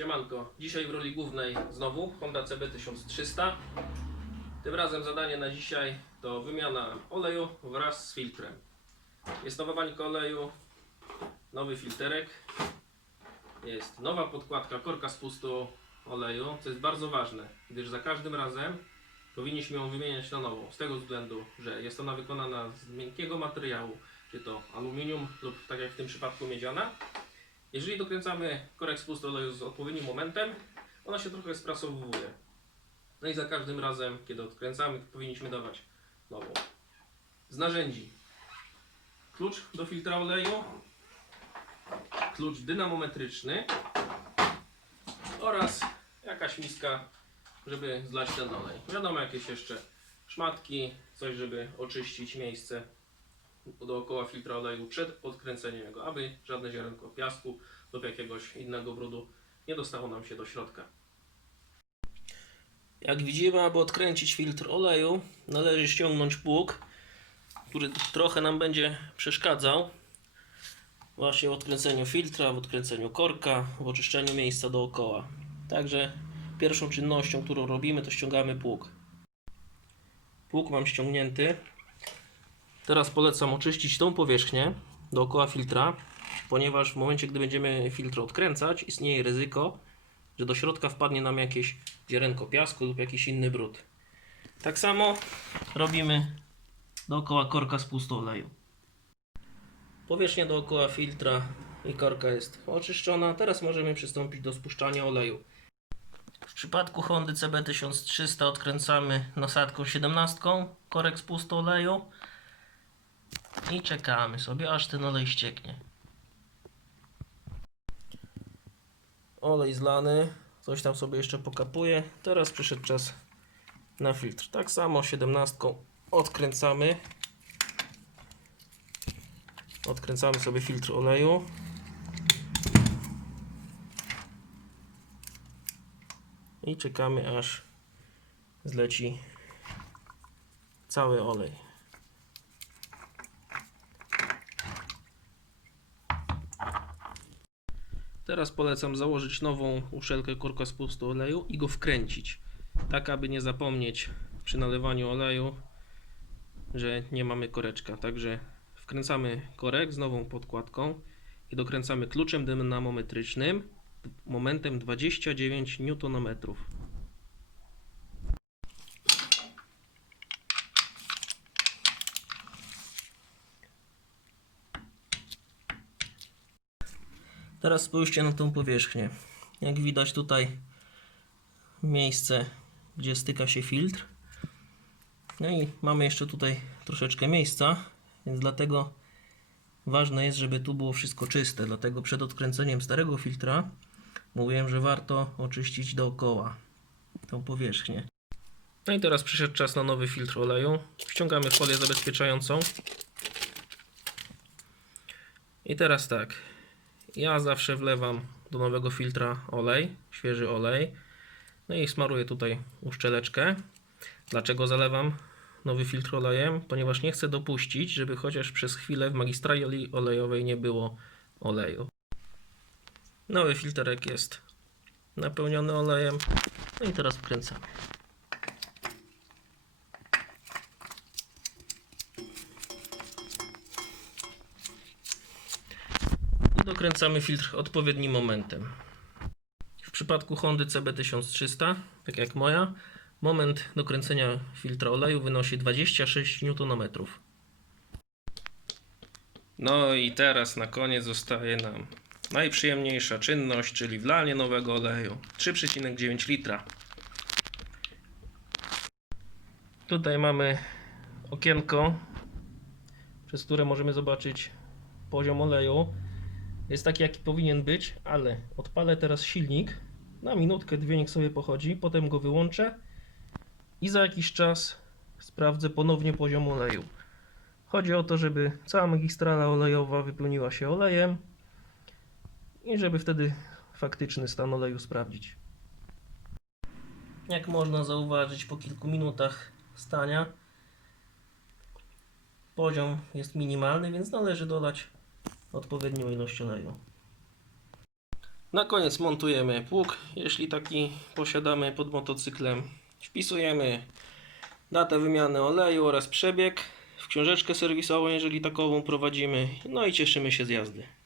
Siemanko, dzisiaj w roli głównej znowu Honda CB1300. Tym razem zadanie na dzisiaj to wymiana oleju wraz z filtrem. Jest nowa bańka oleju, nowy filterek, jest nowa podkładka korka z pustu oleju, co jest bardzo ważne, gdyż za każdym razem powinniśmy ją wymieniać na nową, z tego względu, że jest ona wykonana z miękkiego materiału, czy to aluminium lub tak jak w tym przypadku miedziana. Jeżeli dokręcamy korek oleju z odpowiednim momentem, ona się trochę sprasowuje. No i za każdym razem, kiedy odkręcamy, powinniśmy dawać nową. Z narzędzi. Klucz do filtra oleju, klucz dynamometryczny oraz jakaś miska, żeby zlać ten olej. Wiadomo, jakieś jeszcze szmatki, coś, żeby oczyścić miejsce dookoła filtra oleju przed odkręceniem jego, aby żadne ziarenko piasku lub jakiegoś innego brudu nie dostało nam się do środka. Jak widzimy, aby odkręcić filtr oleju, należy ściągnąć pług, który trochę nam będzie przeszkadzał właśnie w odkręceniu filtra, w odkręceniu korka, w oczyszczeniu miejsca dookoła. Także pierwszą czynnością, którą robimy, to ściągamy pług. Pług mam ściągnięty. Teraz polecam oczyścić tą powierzchnię dookoła filtra, ponieważ w momencie, gdy będziemy filtr odkręcać, istnieje ryzyko, że do środka wpadnie nam jakieś ziarenko piasku lub jakiś inny brud. Tak samo robimy dookoła korka z pustu oleju. Powierzchnia dookoła filtra i korka jest oczyszczona. Teraz możemy przystąpić do spuszczania oleju. W przypadku Hondy CB1300 odkręcamy nasadką 17, korek z pustu oleju i czekamy sobie aż ten olej ścieknie. Olej zlany, coś tam sobie jeszcze pokapuje. Teraz przyszedł czas na filtr. Tak samo 17 odkręcamy. Odkręcamy sobie filtr oleju. I czekamy aż zleci cały olej. Teraz polecam założyć nową uszelkę korka z pustu oleju i go wkręcić. Tak, aby nie zapomnieć przy nalewaniu oleju, że nie mamy koreczka. Także wkręcamy korek z nową podkładką i dokręcamy kluczem dynamometrycznym momentem 29 Nm. Teraz spójrzcie na tą powierzchnię. Jak widać tutaj miejsce, gdzie styka się filtr. No i mamy jeszcze tutaj troszeczkę miejsca, więc dlatego ważne jest, żeby tu było wszystko czyste. Dlatego przed odkręceniem starego filtra mówiłem, że warto oczyścić dookoła tą powierzchnię. No i teraz przyszedł czas na nowy filtr oleju. Wciągamy folię zabezpieczającą. I teraz tak. Ja zawsze wlewam do nowego filtra olej, świeży olej. No i smaruję tutaj uszczeleczkę. Dlaczego zalewam nowy filtr olejem? Ponieważ nie chcę dopuścić, żeby chociaż przez chwilę w magistrali olejowej nie było oleju. Nowy filterek jest napełniony olejem. No i teraz wkręcamy. Dokręcamy filtr odpowiednim momentem. W przypadku Hondy CB1300, tak jak moja, moment dokręcenia filtra oleju wynosi 26 Nm. No i teraz na koniec zostaje nam najprzyjemniejsza czynność, czyli wlanie nowego oleju. 3,9 litra. Tutaj mamy okienko, przez które możemy zobaczyć poziom oleju. Jest taki, jaki powinien być, ale odpalę teraz silnik. Na minutkę, dwie niech sobie pochodzi, potem go wyłączę i za jakiś czas sprawdzę ponownie poziom oleju. Chodzi o to, żeby cała magistrala olejowa wypełniła się olejem i żeby wtedy faktyczny stan oleju sprawdzić. Jak można zauważyć po kilku minutach stania, poziom jest minimalny, więc należy dolać odpowiednią ilość oleju. Na koniec montujemy pług, jeśli taki posiadamy pod motocyklem. Wpisujemy datę wymiany oleju oraz przebieg w książeczkę serwisową, jeżeli takową prowadzimy. No i cieszymy się z jazdy.